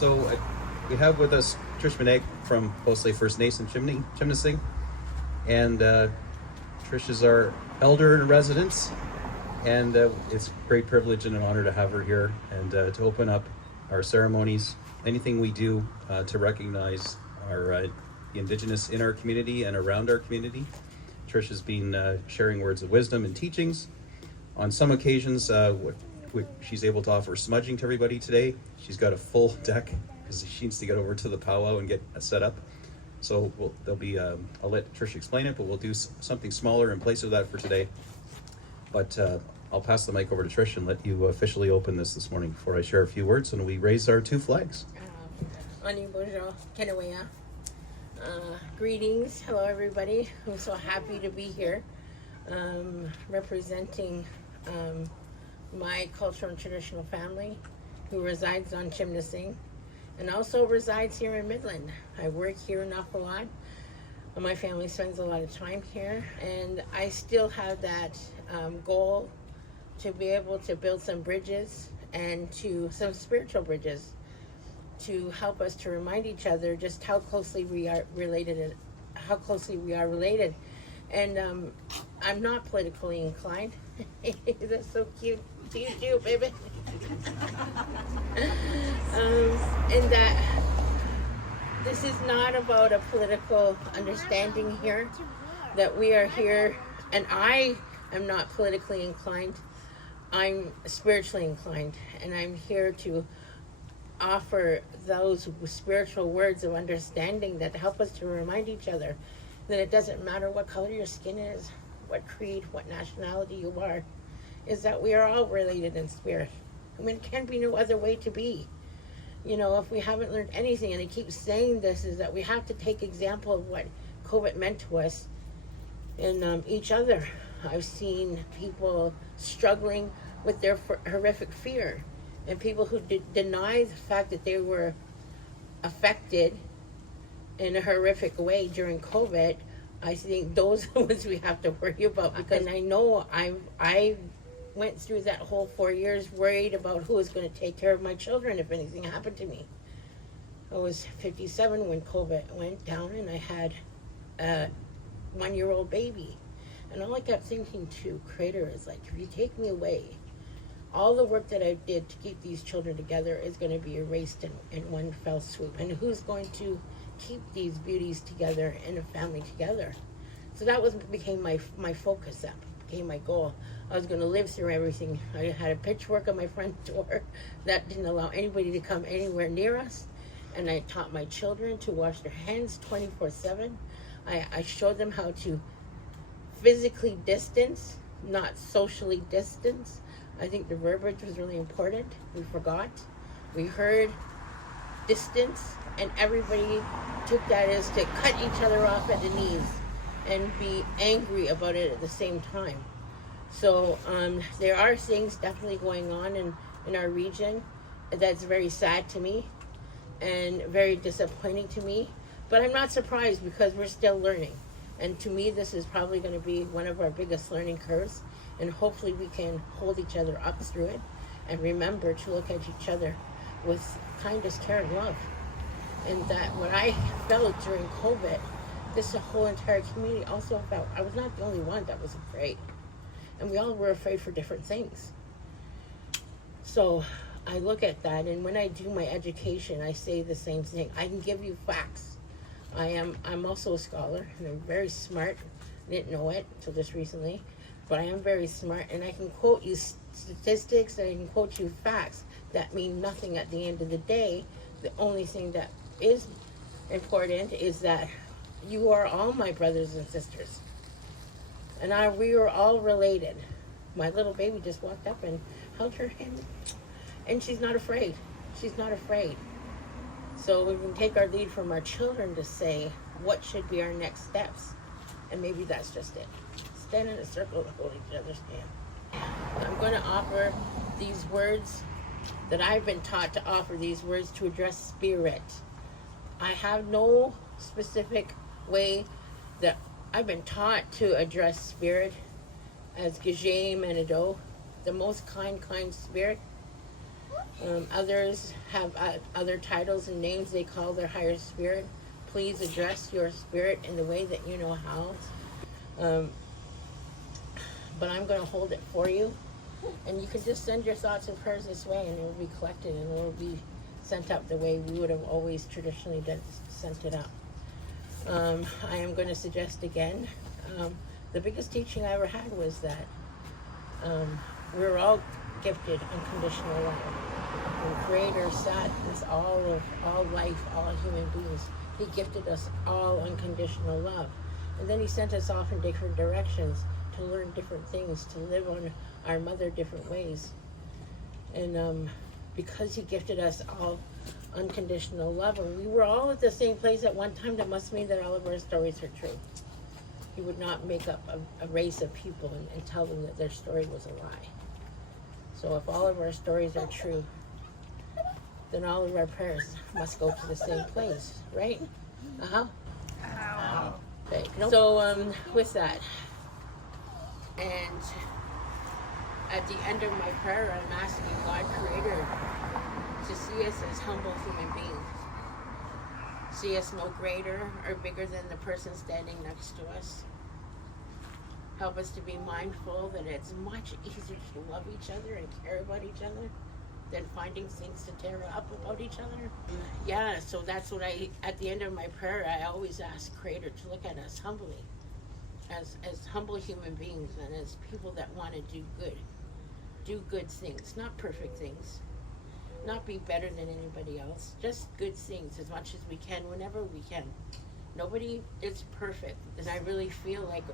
We have with us Trish Maneg from Postleigh First Nation Chimnessing, and Trish is our elder in residence, and it's a great privilege and an honor to have her here and to open up our ceremonies. Anything we do to recognize the Indigenous in our community and around our community. Trish has been sharing words of wisdom and teachings. On some occasions, she's able to offer smudging to everybody today. She's got a full deck because she needs to get over to the powwow and get set up. So I'll let Trish explain it, but we'll do something smaller in place of that for today. But I'll pass the mic over to Trish and let you officially open this morning before I share a few words and we raise our two flags. Greetings. Hello, everybody. I'm so happy to be here representing my cultural and traditional family who resides on Chimnessing and also resides here in Midland. I work here an awful lot. My family spends a lot of time here, and I still have that goal to be able to build some bridges and some spiritual bridges to help us to remind each other just how closely we are related. And I'm not politically inclined. That's so cute. Do you too, baby? And that this is not about a political understanding here, that we are here, and I am not politically inclined. I'm spiritually inclined, and I'm here to offer those spiritual words of understanding that help us to remind each other that it doesn't matter what color your skin is, what creed, what nationality you are, is that we are all related in spirit. I mean, it can be no other way to be. You know, if we haven't learned anything, and I keep saying this, is that we have to take example of what COVID meant to us and each other. I've seen people struggling with their horrific fear, and people who deny the fact that they were affected in a horrific way during COVID. I think those are the ones we have to worry about, because I know I went through that whole 4 years worried about who was going to take care of my children if anything happened to me. I was 57 when COVID went down, and I had a 1-year-old baby. And all I kept thinking to Creator is like, if you take me away, all the work that I did to keep these children together is going to be erased in one fell swoop. And who's going to keep these beauties together and a family together? So that became my focus. That became my goal. I was going to live through everything. I had a pitchfork on my front door that didn't allow anybody to come anywhere near us. And I taught my children to wash their hands 24/7. I showed them how to physically distance, not socially distance. I think the verbiage was really important. We forgot. We heard distance, and everybody took that as to cut each other off at the knees and be angry about it at the same time. So there are things definitely going on in our region that's very sad to me and very disappointing to me. But I'm not surprised, because we're still learning. And to me, this is probably going to be one of our biggest learning curves. And hopefully we can hold each other up through it and remember to look at each other with kindness, care, and love. And that what I felt during COVID, this whole entire community also felt. I was not the only one that was afraid. And we all were afraid for different things. So I look at that, and when I do my education, I say the same thing. I can give you facts. I'm also a scholar, and I'm very smart. I didn't know it until just recently, but I am very smart, and I can quote you statistics, and I can quote you facts that mean nothing at the end of the day. The only thing that is important is that you are all my brothers and sisters, and we are all related. My little baby just walked up and held her hand, and she's not afraid. She's not afraid. So we can take our lead from our children to say what should be our next steps, and maybe that's just it. Stand in a circle and hold each other's hand. I'm going to offer these words that I've been taught to offer, these words to address spirit. I have no specific way that I've been taught to address spirit as Gajay Manado, the most kind spirit. Others have other titles and names they call their higher spirit. Please address your spirit in the way that you know how. But I'm going to hold it for you. And you can just send your thoughts and prayers this way, and it will be collected and it will be sent up the way we would have always traditionally sent it up. I am going to suggest again, the biggest teaching I ever had was that we're all gifted unconditional love. The Creator sat with all life, all human beings. He gifted us all unconditional love. And then he sent us off in different directions to learn different things, to live on our mother different ways. And because he gifted us all unconditional love, and we were all at the same place at one time, that must mean that all of our stories are true. He would not make up a race of people and tell them that their story was a lie. So if all of our stories are true, then all of our prayers must go to the same place, right? Okay. So with that, and at the end of my prayer, I'm asking God, Creator, to see us as humble human beings. See us no greater or bigger than the person standing next to us. Help us to be mindful that it's much easier to love each other and care about each other than finding things to tear up about each other. Yeah, so that's what at the end of my prayer, I always ask Creator to look at us humbly, as humble human beings and as people that want to do good things, not perfect things, not be better than anybody else, just good things as much as we can, whenever we can. Nobody is perfect, and I really feel like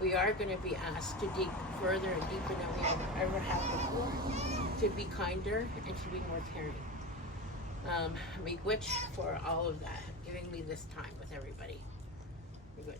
we are going to be asked to dig further and deeper than we ever have before, to be kinder and to be more caring. Miigwech for all of that, giving me this time with everybody. Miigwech.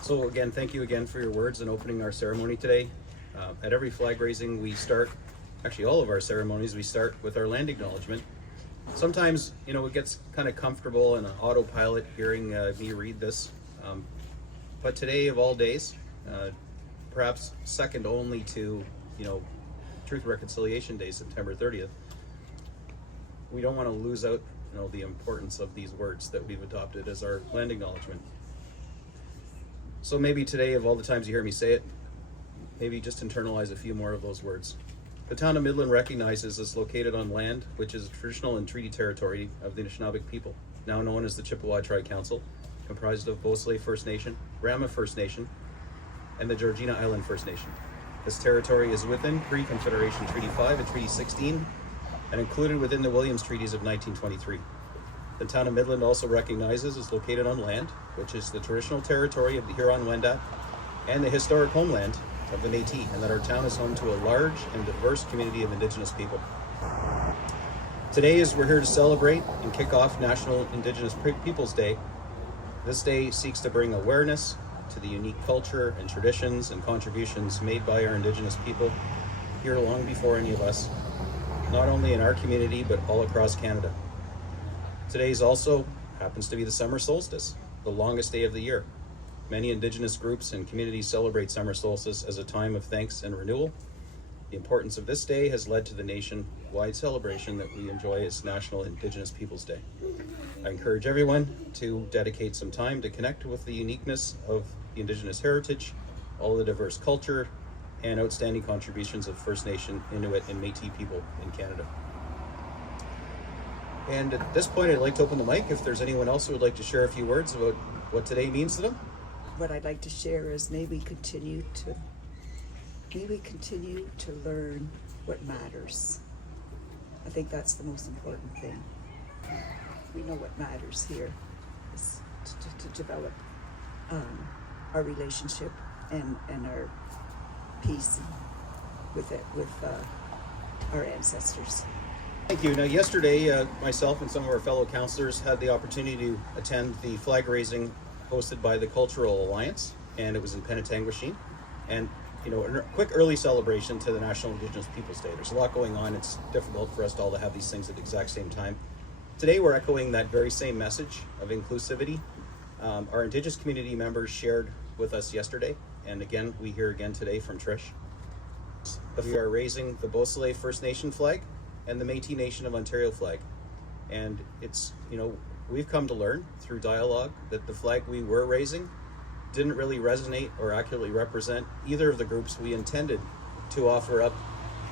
So again, thank you again for your words and opening our ceremony today. At every flag raising, we start, actually all of our ceremonies, we start with our land acknowledgement. Sometimes, it gets kind of comfortable and an autopilot hearing me read this. But today of all days, perhaps second only to, Truth and Reconciliation Day, September 30th, we don't want to lose out, the importance of these words that we've adopted as our land acknowledgement. So maybe today, of all the times you hear me say it, maybe just internalize a few more of those words. The town of Midland recognizes is located on land which is traditional and treaty territory of the Anishinaabe people, now known as the Chippewa Tri-Council, comprised of Beausoleil First Nation, Rama First Nation, and the Georgina Island First Nation. This territory is within Pre-Confederation Treaty 5 and Treaty 16, and included within the Williams Treaties of 1923. The town of Midland also recognizes is located on land which is the traditional territory of the Huron-Wendat and the historic homeland of the Métis, and that our town is home to a large and diverse community of Indigenous people. Today, as we're here to celebrate and kick off National Indigenous Peoples Day, this day seeks to bring awareness to the unique culture and traditions and contributions made by our Indigenous people here long before any of us, not only in our community, but all across Canada. Today's also happens to be the summer solstice, the longest day of the year. Many Indigenous groups and communities celebrate summer solstice as a time of thanks and renewal. The importance of this day has led to the nation-wide celebration that we enjoy as National Indigenous Peoples Day. I encourage everyone to dedicate some time to connect with the uniqueness of the Indigenous heritage, all the diverse culture, and outstanding contributions of First Nation, Inuit, and Métis people in Canada. And at this point, I'd like to open the mic if there's anyone else who would like to share a few words about what today means to them. What I'd like to share is may we continue to learn what matters. I think that's the most important thing. We know what matters here is to develop our relationship and our peace with our ancestors. Thank you. Now, yesterday, myself and some of our fellow councillors had the opportunity to attend the flag raising hosted by the Cultural Alliance, and it was in Penetanguishene. And, a quick early celebration to the National Indigenous Peoples Day. There's a lot going on. It's difficult for us all to have these things at the exact same time. Today, we're echoing that very same message of inclusivity. Our Indigenous community members shared with us yesterday, and again, we hear again today from Trish, We are raising the Beausoleil First Nation flag and the Métis Nation of Ontario flag. And it's, we've come to learn through dialogue that the flag we were raising didn't really resonate or accurately represent either of the groups we intended to offer up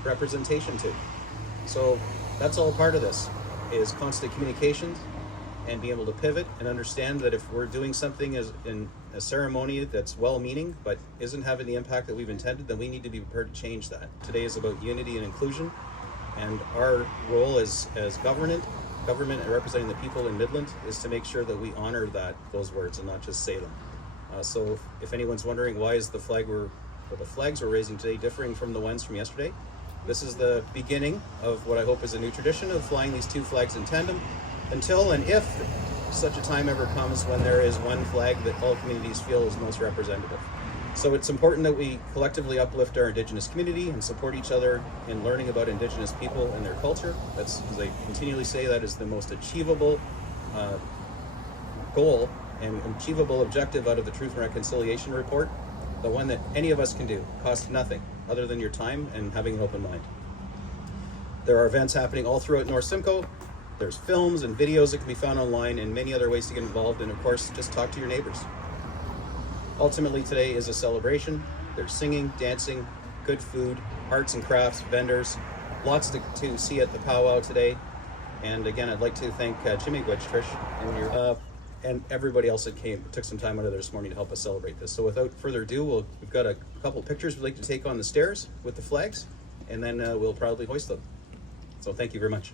representation to. So that's all part of this, is constant communications and being able to pivot and understand that if we're doing something as in a ceremony that's well-meaning but isn't having the impact that we've intended, then we need to be prepared to change that. Today is about unity and inclusion, and our role as government and representing the people in Midland is to make sure that we honor those words and not just say them. So if anyone's wondering why is the flags we're raising today differing from the ones from yesterday, this is the beginning of what I hope is a new tradition of flying these two flags in tandem until and if such a time ever comes when there is one flag that all communities feel is most representative. So it's important that we collectively uplift our Indigenous community and support each other in learning about Indigenous people and their culture. That's, as I continually say, that is the most achievable goal and achievable objective out of the Truth and Reconciliation Report. The one that any of us can do, costs nothing other than your time and having an open mind. There are events happening all throughout North Simcoe. There's films and videos that can be found online and many other ways to get involved, and of course, just talk to your neighbors. Ultimately, today is a celebration. There's singing, dancing, good food, arts and crafts, vendors, lots to see at the powwow today. And again, I'd like to thank Chimigwich, Trish, and everybody else that took some time out of there this morning to help us celebrate this. So without further ado, we've got a couple pictures we'd like to take on the stairs with the flags, and then we'll proudly hoist them. So thank you very much.